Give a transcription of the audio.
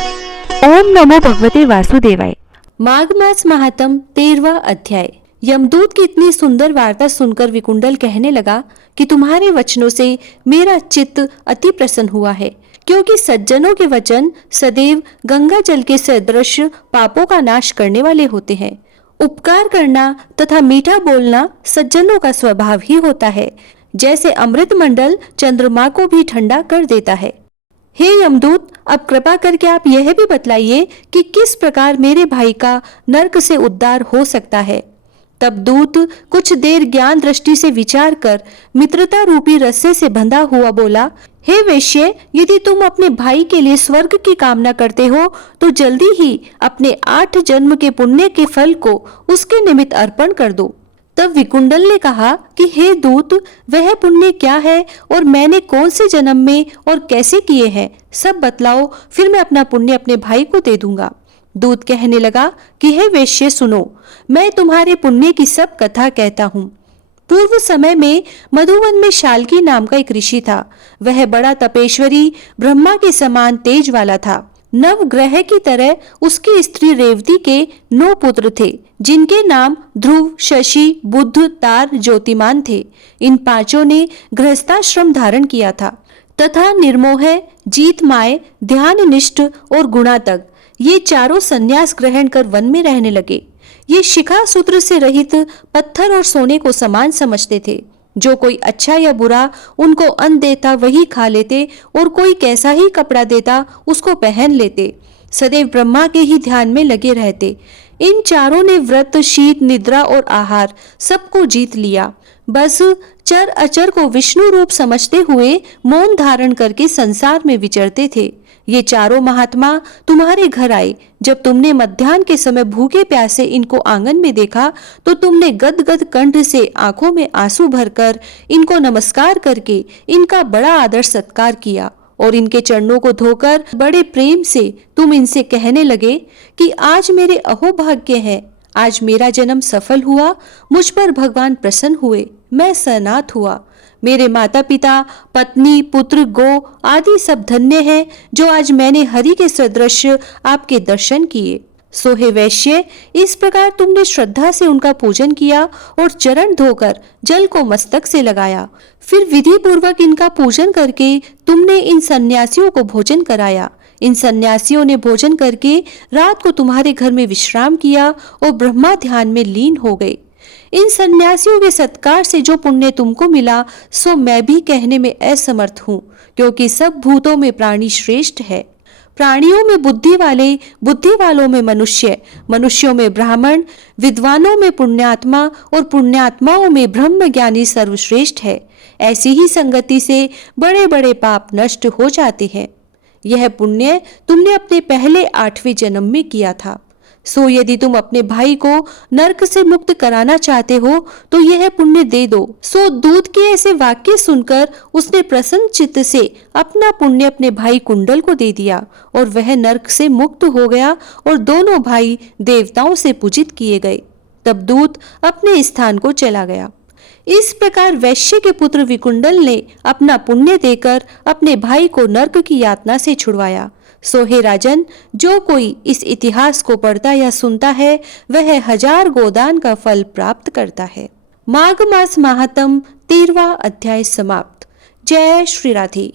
ओम नमो भगवते वासुदेवाय। माघ मास महात्म 13वां अध्याय। यमदूत की इतनी सुंदर वार्ता सुनकर विकुंडल कहने लगा कि तुम्हारे वचनों से मेरा चित्त अति प्रसन्न हुआ है, क्योंकि सज्जनों के वचन सदैव गंगा जल के सदृश पापों का नाश करने वाले होते हैं। उपकार करना तथा मीठा बोलना सज्जनों का स्वभाव ही होता है, जैसे अमृत मंडल चंद्रमा को भी ठंडा कर देता है। हे यमदूत, अब कृपा करके आप यह भी बतलाइए कि किस प्रकार मेरे भाई का नरक से उद्धार हो सकता है। तब दूत कुछ देर ज्ञान दृष्टि से विचार कर मित्रता रूपी रस्से से बंधा हुआ बोला, हे वैश्य, यदि तुम अपने भाई के लिए स्वर्ग की कामना करते हो तो जल्दी ही अपने 8 जन्म के पुण्य के फल को उसके निमित्त अर्पण कर दो। तब विकुंडल ने कहा कि हे दूत, वह पुण्य क्या है और मैंने कौन से जन्म में और कैसे किए हैं, सब बतलाओ, फिर मैं अपना पुण्य अपने भाई को दे दूंगा। दूत कहने लगा कि हे वैश्य, सुनो, मैं तुम्हारे पुण्य की सब कथा कहता हूँ। पूर्व समय में मधुवन में शाल्की नाम का एक ऋषि था। वह बड़ा तपेश्वरी, ब्रह्मा के समान तेज वाला था। नवग्रह की तरह उसकी स्त्री रेवती के 9 पुत्र थे, जिनके नाम ध्रुव, शशि, बुध, तार, ज्योतिमान थे। इन 5 ने गृहस्थाश्रम धारण किया था तथा निर्मोह, जीतमाय, ध्याननिष्ठ और गुणातक ये 4 संन्यास ग्रहण कर वन में रहने लगे। ये शिखा सूत्र से रहित पत्थर और सोने को समान समझते थे। जो कोई अच्छा या बुरा उनको अन्न देता वही खा लेते और कोई कैसा ही कपड़ा देता उसको पहन लेते। सदैव ब्रह्मा के ही ध्यान में लगे रहते। इन 4 ने व्रत, शीत, निद्रा और आहार सबको जीत लिया। बस चर अचर को विष्णु रूप समझते हुए मौन धारण करके संसार में विचरते थे। ये 4 महात्मा तुम्हारे घर आए। जब तुमने मध्याह्न के समय भूखे प्यासे इनको आंगन में देखा तो तुमने गदगद कंठ से आंखों में आंसू भरकर इनको नमस्कार करके इनका बड़ा आदर सत्कार किया और इनके चरणों को धोकर बड़े प्रेम से तुम इनसे कहने लगे कि आज मेरे अहोभाग्य है, आज मेरा जन्म सफल हुआ, मुझ पर भगवान प्रसन्न हुए, मैं सनाथ हुआ। मेरे माता पिता, पत्नी, पुत्र, गो आदि सब धन्य हैं जो आज मैंने हरि के सदृश आपके दर्शन किए। सो हे वैश्य, इस प्रकार तुमने श्रद्धा से उनका पूजन किया और चरण धोकर जल को मस्तक से लगाया। फिर विधि पूर्वक इनका पूजन करके तुमने इन सन्यासियों को भोजन कराया। इन सन्यासियों ने भोजन करके रात को तुम्हारे घर में विश्राम किया और ब्रह्मा ध्यान में लीन हो गए। इन सन्यासियों के सत्कार से जो पुण्य तुमको मिला सो मैं भी कहने में असमर्थ हूँ, क्योंकि सब भूतों में प्राणी श्रेष्ठ है। प्राणियों में बुद्धि वाले, बुद्धि वालों में मनुष्य, मनुष्यों में ब्राह्मण, विद्वानों में पुण्यात्मा और पुण्यात्माओं में ब्रह्म ज्ञानी सर्वश्रेष्ठ है। ऐसी ही संगति से बड़े बड़े पाप नष्ट हो जाते हैं। यह पुण्य तुमने अपने पहले 8वें जन्म में किया था। सो यदि तुम अपने भाई को नरक से मुक्त कराना चाहते हो तो यह पुण्य दे दो। सो दूत के ऐसे वाक्य सुनकर उसने प्रसन्न चित्त से अपना पुण्य अपने भाई कुंडल को दे दिया और वह नरक से मुक्त हो गया और दोनों भाई देवताओं से पूजित किए गए। तब दूत अपने स्थान को चला गया। इस प्रकार वैश्य के पुत्र विकुंडल ने अपना पुण्य देकर अपने भाई को नरक की यातना से छुड़वाया। सो हे राजन, जो कोई इस इतिहास को पढ़ता या सुनता है वह 1000 गोदान का फल प्राप्त करता है। माघ मास महात्म 13वां अध्याय समाप्त। जय श्री राधे।